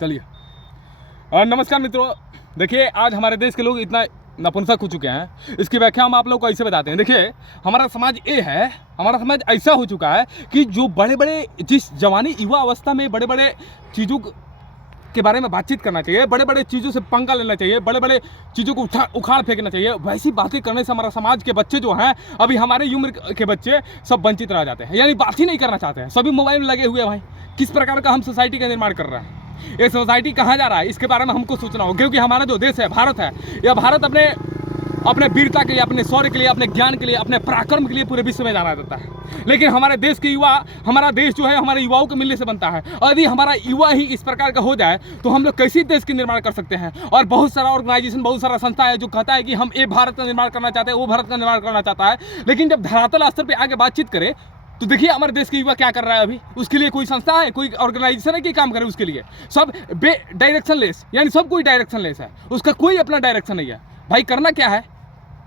चलिए नमस्कार मित्रों। देखिए आज हमारे देश के लोग इतना नपुंसक हो चुके हैं, इसकी व्याख्या हम आप लोगों को ऐसे बताते हैं। देखिए हमारा समाज ये है, हमारा समाज ऐसा हो चुका है कि जो बड़े बड़े जिस जवानी युवा अवस्था में बड़े बड़े चीज़ों के बारे में बातचीत करना चाहिए, बड़े बड़े चीज़ों से पंगा लेना चाहिए, बड़े बड़े चीज़ों को उखाड़ फेंकना चाहिए, वैसी बातें करने से हमारा समाज के बच्चे जो हैं, अभी हमारे उम्र के बच्चे सब वंचित रह जाते हैं, यानी बात ही नहीं करना चाहते हैं, सभी मोबाइल में लगे हुए हैं। भाई किस प्रकार का हम सोसाइटी का निर्माण कर रहे हैं, ये सोसाइटी कहाँ जा रहा है, इसके बारे में हमको सोचना हो। क्योंकि हमारा जो देश है भारत है, यह भारत अपने वीरता के लिए, अपने शौर्य के लिए, अपने ज्ञान के लिए, अपने पराक्रम के लिए पूरे विश्व में जाना जाता है। लेकिन हमारे देश के युवा, हमारा देश जो है हमारे युवाओं के मिलने से बनता है, और यदि हमारा युवा ही इस प्रकार का हो जाए तो हम लोग कैसे देश के निर्माण कर सकते हैं। और बहुत सारा ऑर्गेनाइजेशन, बहुत सारा संस्था है जो कहता है कि हम ये भारत का निर्माण करना चाहते हैं, वो भारत का निर्माण करना चाहता है, लेकिन जब धरातल स्तर पर आगे बातचीत करे तो देखिए हमारे देश के युवा क्या कर रहा है। अभी उसके लिए कोई संस्था है, कोई ऑर्गेनाइजेशन है कि काम करे उसके लिए, सब डायरेक्शन लेस, यानी सब कोई डायरेक्शन लेस है, उसका कोई अपना डायरेक्शन नहीं है। भाई करना क्या है,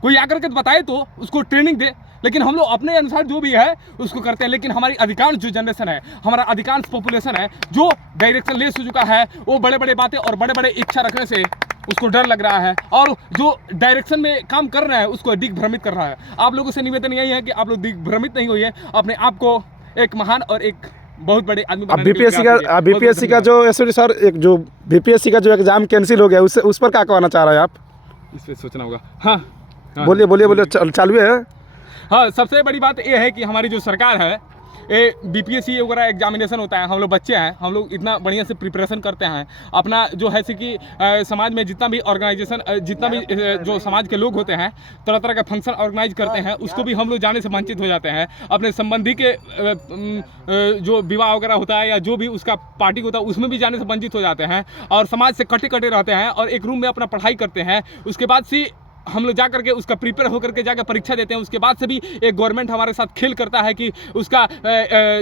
कोई आकर के बताए तो उसको ट्रेनिंग दे, लेकिन हम लोग अपने अनुसार जो भी है उसको करते हैं। लेकिन हमारी अधिकांश जो जनरेशन है, हमारा अधिकांश पॉपुलेशन है जो डायरेक्शन लेस हो चुका है, वो बड़े बड़े बातें और बड़े बड़े इच्छा रखने से उसको डर लग रहा है, और जो डायरेक्शन में काम कर रहा है उसको दिग्भ्रमित कर रहा है। आप लोगों से निवेदन यही है कि आप लोग दिग्भ्रमित नहीं होइए, अपने आप को एक महान और एक बहुत बड़े आदमी बनाने के लिए। बीपीएससी का जो सर एक जो बीपीएससी का जो एग्जाम कैंसिल हो गया, उस पर क्या कहना चाह रहे हैं आप? इस पर सोचना होगा। हाँ बोलिए चालू है। हाँ, सबसे बड़ी बात यह है कि हमारी जो सरकार है, ये बीपीएससी वगैरह एग्जामिनेशन होता है, हम लोग बच्चे हैं, हम लोग इतना बढ़िया से प्रिपरेशन करते हैं अपना जो है कि समाज में जितना भी ऑर्गेनाइजेशन, जितना भी जो समाज के लोग होते हैं, तरह तरह का फंक्शन ऑर्गेनाइज करते हैं, उसको भी हम लोग जाने से वंचित हो जाते हैं। अपने संबंधी के जो विवाह वगैरह होता है या जो भी उसका पार्टी होता है उसमें भी जाने से वंचित हो जाते हैं, और समाज से कटे कटे रहते हैं और एक रूम में अपना पढ़ाई करते हैं। उसके बाद से हम लोग जा करके उसका प्रिपेयर होकर के जाकर परीक्षा देते हैं। उसके बाद से भी एक गवर्नमेंट हमारे साथ खेल करता है कि उसका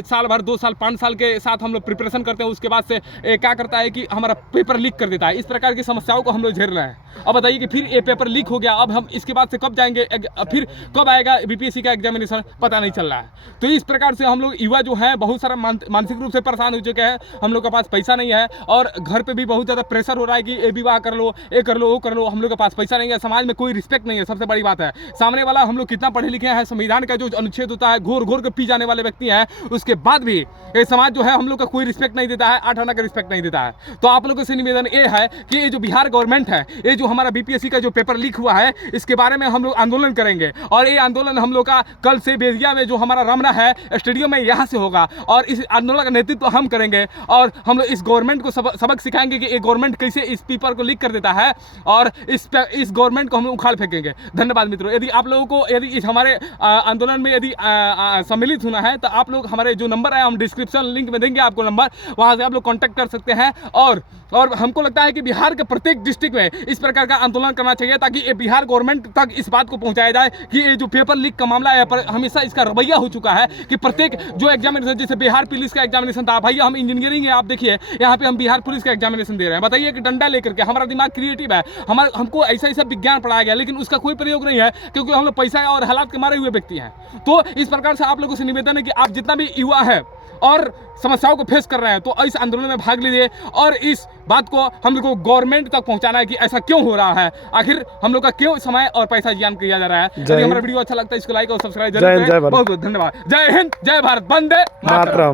साल भर, 2 साल, 5 साल के साथ हम लोग प्रिपरेशन करते हैं। उसके बाद से क्या करता है कि हमारा पेपर लीक कर देता है। इस प्रकार की समस्याओं को हम लोग झेल रहे हैं। अब बताइए कि फिर ये पेपर लीक हो गया, अब हम इसके बाद से कब जाएंगे, फिर कब आएगा बीपीएससी का एग्जामिनेशन, पता नहीं चल रहा है। तो इस प्रकार से हम लोग युवा जो है बहुत सारा मानसिक रूप से परेशान हो चुके हैं। हम लोग के पास पैसा नहीं है, और घर पे भी बहुत ज़्यादा प्रेशर हो रहा है कि ये विवाह कर लो, ये कर लो, वो कर लो। हम लोग के पास पैसा नहीं है, समाज में कोई रिस्पेक्ट नहीं है। सबसे बड़ी बात है, सामने वाला हम लोग कितना पढ़े लिखे हैं, संविधान का जो अनुच्छेद होता है घोर घोर के पी जाने वाले व्यक्ति हैं, उसके बाद भी ये समाज जो है हम लोग का कोई रिस्पेक्ट नहीं देता है, 8 आना का रिस्पेक्ट नहीं देता है। तो आप लोगों से निवेदन ये है कि ये जो बिहार गवर्नमेंट है, ये जो हमारा बीपीएससी का जो पेपर लीक हुआ है, इसके बारे में हम लोग आंदोलन करेंगे। और ये आंदोलन हम लोग का कल से बेजिया में जो हमारा रमना है स्टेडियम में, यहाँ से होगा, और इस आंदोलन का नेतृत्व हम करेंगे। और हम लोग इस गवर्नमेंट को सबक सिखाएंगे कि ये गवर्नमेंट कैसे इस पेपर को लीक कर देता है, और इस गवर्नमेंट को हम लोग उखाड़ फेंकेंगे। धन्यवाद मित्रों। यदि आप लोगों को यदि इस हमारे आंदोलन में यदि सम्मिलित होना है तो आप लोग हमारे जो नंबर है हम डिस्क्रिप्शन लिंक में देंगे आपको नंबर, वहां से आप लोग कांटेक्ट कर सकते हैं। और हमको लगता है कि बिहार के प्रत्येक डिस्ट्रिक्ट में इस प्रकार का आंदोलन करना चाहिए, ताकि ये बिहार गवर्नमेंट तक इस बात को पहुंचाया जाए कि ये जो पेपर लीक का मामला है, पर हमेशा इसका रवैया हो चुका है कि प्रत्येक जो एग्जामिनेशन, जैसे बिहार पुलिस का एग्जामिनेशन था, भाई हम इंजीनियरिंग है, आप देखिए यहाँ पे हम बिहार पुलिस का एग्जामिनेशन दे रहे हैं। बताइए कि डंडा लेकर के, हमारा दिमाग क्रिएटिव है, हमको ऐसा विज्ञान पढ़ाया गया, लेकिन उसका कोई प्रयोग नहीं है, क्योंकि हम लोग पैसा और हालात के मारे हुए व्यक्ति हैं। तो इस प्रकार से आप लोगों से निवेदन है कि आप जितना भी युवा है और समस्याओं को फेस कर रहे हैं, तो इस आंदोलन में भाग लीजिए, और इस बात को हम लोग को गवर्नमेंट तक पहुंचाना है कि ऐसा क्यों हो रहा है, आखिर हम लोग का क्यों समय और पैसा जियान किया जा रहा है। यदि हमारा वीडियो अच्छा लगता है इसको लाइक और सब्सक्राइब जरूर करें। बहुत बहुत धन्यवाद। जय हिंद, जय भारत, वंदे मातरम।